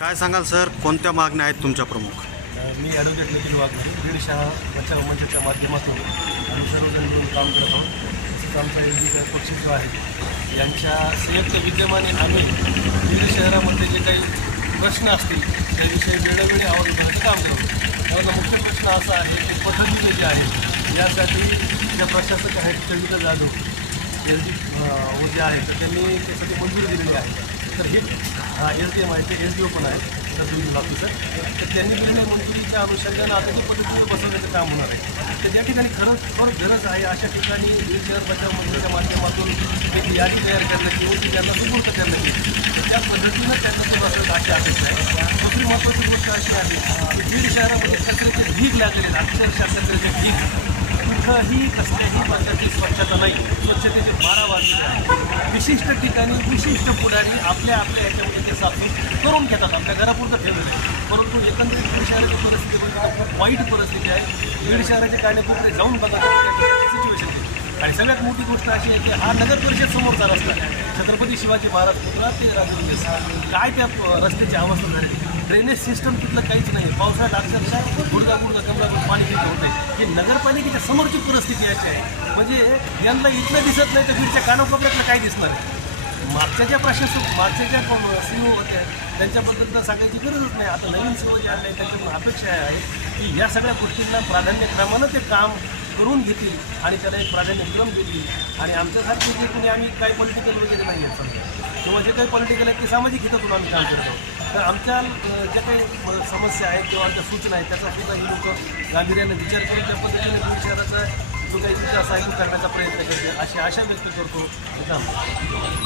काय सांगाल सर, कोणत्या मागण्या आहेत तुमच्या प्रमुख? मी ॲडव्होकेट निखिल वाघमारे बीड शहा बचाव मंचच्या माध्यमातून आम्ही सर्वजण मिळून काम करत आहोत. तसंच आमचा एल पक्ष जो आहे यांच्या संयुक्त विद्यमाने आम्ही बीड शहरामध्ये जे काही प्रश्न असतील त्याविषयी वेळोवेळी आवाज उठवण्याचं काम करतो. माझा मुख्य प्रश्न असा आहे की पथदिवे जे आहे यासाठी ज्या प्रशासक आहेत कविता जाधव LD जे आहे तर त्यांनी त्यासाठी मंजुरी दिलेली आहे. तर हे SDM आहे ते SDO पण आहे सब डिव्हिजन ऑफिसर. तर त्यांनी दिलेल्या मंजुरीच्या अनुषंगानं आता जी पद्धतीनं बसवण्याचं काम होणार आहे. तर ज्या ठिकाणी खरंच गरज आहे अशा ठिकाणी बीड शहर बचाव मंडळाच्या माध्यमातून एक यादी तयार करण्यात येऊन ती त्यांना सुपूर्द करण्यात येईल. तर त्या पद्धतीनं त्यांना ते बसवण्याची अशी अपेक्षा आहे. दुसरी महत्त्वाची गोष्ट अशी आहे की बीड शहरामध्ये कचऱ्याचे ढीग लागलेले अक्षरशः कचऱ्याचे ढीग कुठंही कसल्याही प्रकारची स्वच्छता नाही. स्वच्छतेचे 12 वाजले आहेत. विशिष्ट ठिकाणी विशिष्ट पुढारी आपल्या याच्यामध्ये ते साफसफाई करून घेतात, आपल्या घरापुरतं ठेवलं आहे. परंतु एकंदरीत बीड शहराची परिस्थिती बघितली खूप वाईट परिस्थिती आहे. बीड शहराचे कानेकोपरे जाऊन बघा सिच्युएशन. आणि सगळ्यात मोठी गोष्ट अशी आहे की हा नगर परिषद समोरचा रस्ता छत्रपती शिवाजी महाराज पुतळा ते राजूर काय त्या रस्त्याची अवस्था झाली. ड्रेनेज सिस्टम तिथलं काहीच नाही. पावसाळ्यात अक्षरशः गुडगा कमला पाणी किती होत आहे. ही नगरपालिकेच्या समोरची परिस्थिती अशी आहे म्हणजे यांना इथलं दिसत नाही तर बीडच्या कानाकोपऱ्यातलं काय दिसणार आहे. मागच्या ज्या CEO होत्या त्यांच्याबद्दल तर सांगायची गरजच नाही. आता नवीन CEO जे आले त्यांच्याकडून अपेक्षा आहे की या सगळ्या गोष्टींना प्राधान्यक्रमानं ते काम करून घेतील आणि त्याला एक प्राधान्यक्रम देतील. आणि आमच्यासारखे जे कोणी आम्ही काही पॉलिटिकल वगैरे नाही आहेत समजा किंवा जे काही पॉलिटिकल आहेत ते सामाजिक हितातून आम्ही काम करत आहोत. तर आमच्या ज्या काही समस्या आहेत किंवा ज्या सूचना आहेत त्याचा सुद्धा ही लोक गांभीर्याने विचार करून त्या पद्धतीने बीड शहराचा जो काही विकास आहे तो करण्याचा प्रयत्न करते अशी आशा व्यक्त करतो.